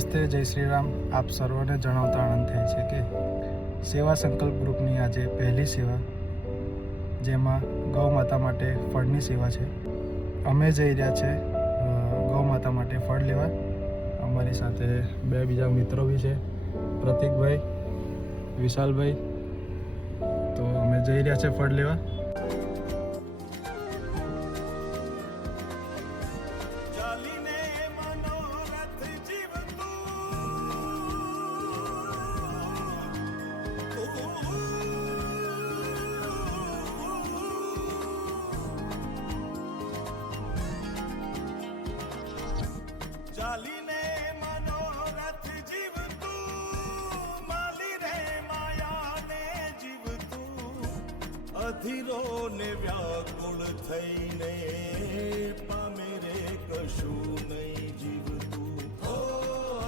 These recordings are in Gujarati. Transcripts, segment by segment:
નમસ્તે, જય શ્રી રામ. આપ સર્વને જણાવતા આનંદ થાય છે કે સેવા સંકલ્પ ગ્રુપની આજે પહેલી સેવા, જેમાં ગૌ માતા માટે ફળની સેવા છે. અમે જઈ રહ્યા છે ગૌ માતા માટે ફળ લેવા. અમારી સાથે બે બીજા મિત્રો બી છે, પ્રતિકભાઈ, વિશાલભાઈ. તો અમે જઈ રહ્યા છે ફળ લેવા. ચાલીને મનોરથ જીવતું, માલી રે માયાને જીવતું, અધીરો ને વ્યાકુળ થઈને પામે રે કશું નહીં જીવતું. ઓ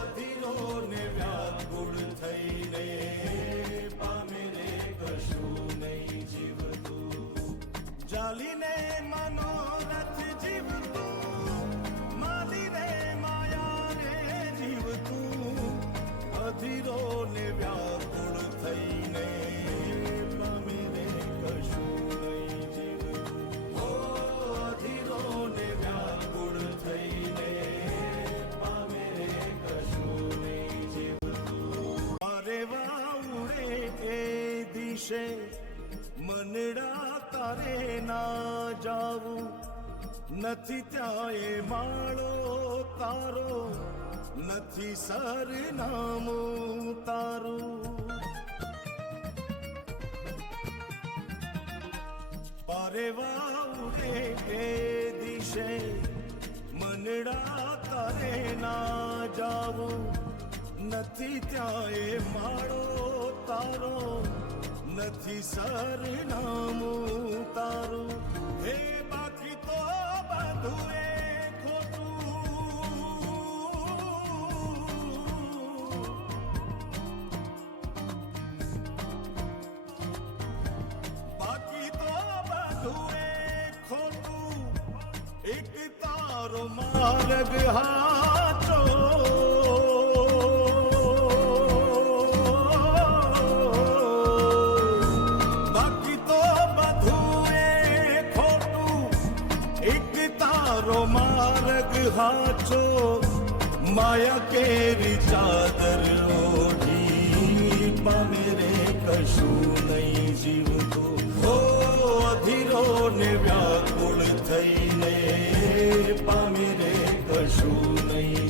અધીરો ને વ્યાકુળ થઈને પામે રે કશું નહીં જીવતું. ચાલીને મનોરથ જીવતું, માલી રે અધીરો ને વ્યાકુળ થઈને પામે રે કશું નહીં જીવતું. ઓ અધીરો ને વ્યાકુળ થઈને પામે રે કશું નહીં જીવતું. મારે વાવડે એ દિશે મનડા તારે ના જાવું, નથી ત્યાં એ માળો તારો, નથી સરનામું તારું. પારે વાવડે એ દિશે મનડા તારે ના જાવું, નથી ત્યાં એ માળો તારો, નથી સરનામું તારું. હે બાકી તો બધું એ એક તારો માર્ગ હાચો, બાકી તો બધું એ ખોટું. એક તારો માર્ગ હાચો, માયા કેરી ચાદર ઓઢી પામે રે કશું નહીં જીવતું. ઓ અધીરો ને વ્યાકુળ થઈને પામે રે કશું નહીં